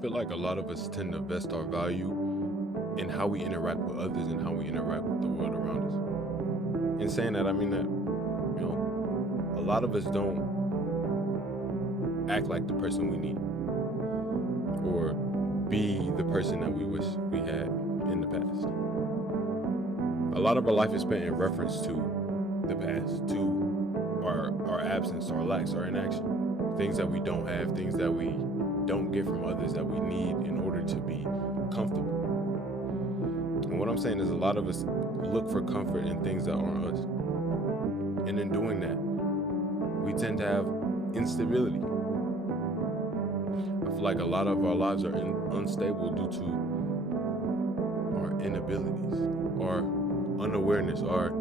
feel like a lot of us tend to vest our value in how we interact with others and how we interact with the world around us. In saying that, I mean that, a lot of us don't act like the person we need or be the person that we wish we had in the past. A lot of our life is spent in reference to the past, to our absence, our lacks, our inaction, things that we don't have, things that we don't get from others that we need in order to be comfortable. And what I'm saying is a lot of us look for comfort in things that aren't us. And in doing that, we tend to have instability. I feel like a lot of our lives are unstable due to our inabilities, our unawareness, our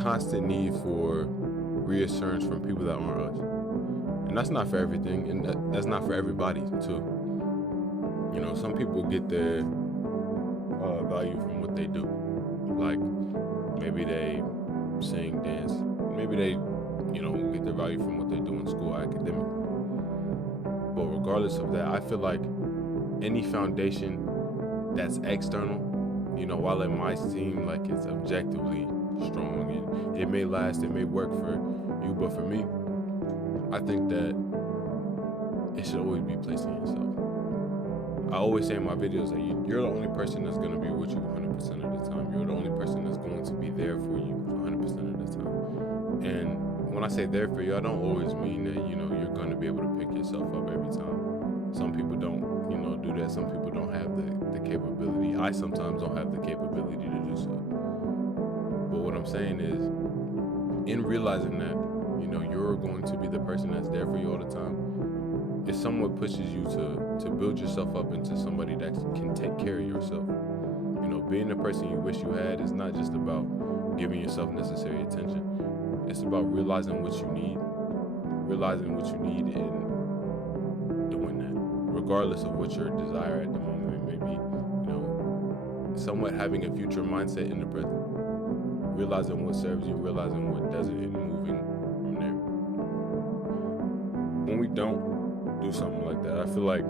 constant need for reassurance from people that aren't us. And that's not for everything, and that's not for everybody too. Some people get their value from what they do. Like maybe they sing, dance. Maybe they, get their value from what they do in school academically. But regardless of that, I feel like any foundation that's external, while it might seem like it's objectively strong and it may last, it may work for you, but for me, I think that it should always be placed in yourself. I always say in my videos that you're the only person that's going to be with you 100% of the time. You're the only person that's going to be there for you 100% of the time. And when I say there for you, I don't always mean that, you're going to be able to pick yourself up every time. Some people don't, do that. Some people don't have the capability. I sometimes don't have the capability to do so. But what I'm saying is, in realizing that, you're going to be the person that's there for you all the time, it somewhat pushes you to build yourself up into somebody that can take care of yourself. Being the person you wish you had is not just about giving yourself necessary attention. It's about realizing what you need and doing that, regardless of what your desire at the moment may be. Somewhat having a future mindset in the present, realizing what serves you, realizing what doesn't, and moving from there. When we don't do something like that, I feel like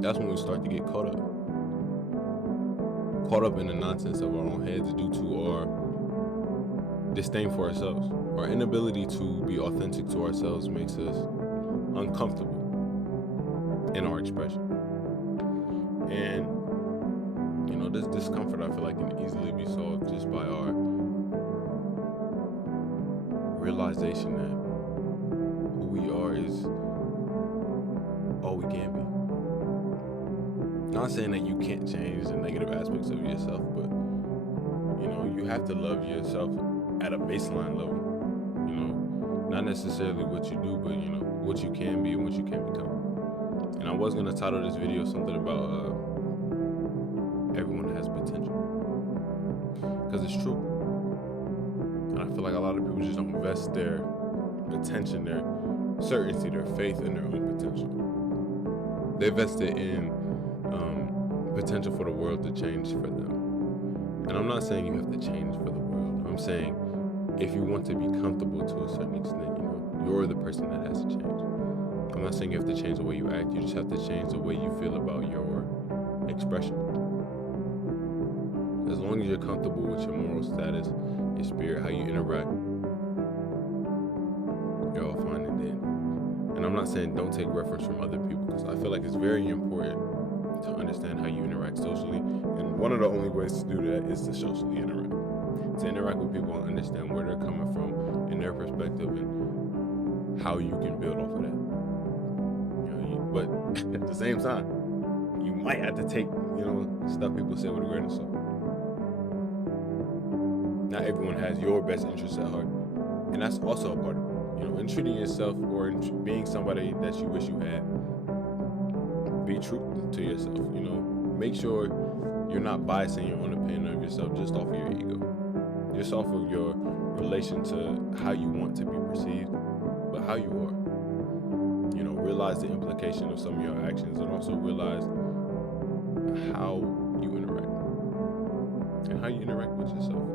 that's when we start to get caught up in the nonsense of our own heads due to our disdain for ourselves. Our inability to be authentic to ourselves makes us uncomfortable in our expression. And this discomfort, I feel like, can easily be solved just by our realization that who we are is all we can be. Not saying that you can't change the negative aspects of yourself, but you have to love yourself at a baseline level. Not necessarily what you do, but what you can be and what you can become. And I was gonna title this video something about everyone has potential, because it's true. And I feel like a lot of people just don't invest their attention, their certainty, their faith in their own potential. They invest it in potential for the world to change for them. And I'm not saying you have to change for the world. I'm saying if you want to be comfortable to a certain extent, you're the person that has to change. I'm not saying you have to change the way you act. You just have to change the way you feel about your expression. As long as you're comfortable with your moral status, your spirit, how you interact, you're all fine and dandy. And I'm not saying don't take reference from other people, because I feel like it's very important to understand how you interact socially. And one of the only ways to do that is to socially interact. To interact with people and understand where they're coming from and their perspective and how you can build off of that. But at the same time, you might have to take, stuff people say with a grain of salt. Not everyone has your best interests at heart. And that's also a part of it. In treating yourself or in being somebody that you wish you had, be true to yourself. Make sure you're not biasing your own opinion of yourself just off of your ego. Just off of your relation to how you want to be perceived, but how you are. Realize the implication of some of your actions, and also realize how you interact and how you interact with yourself.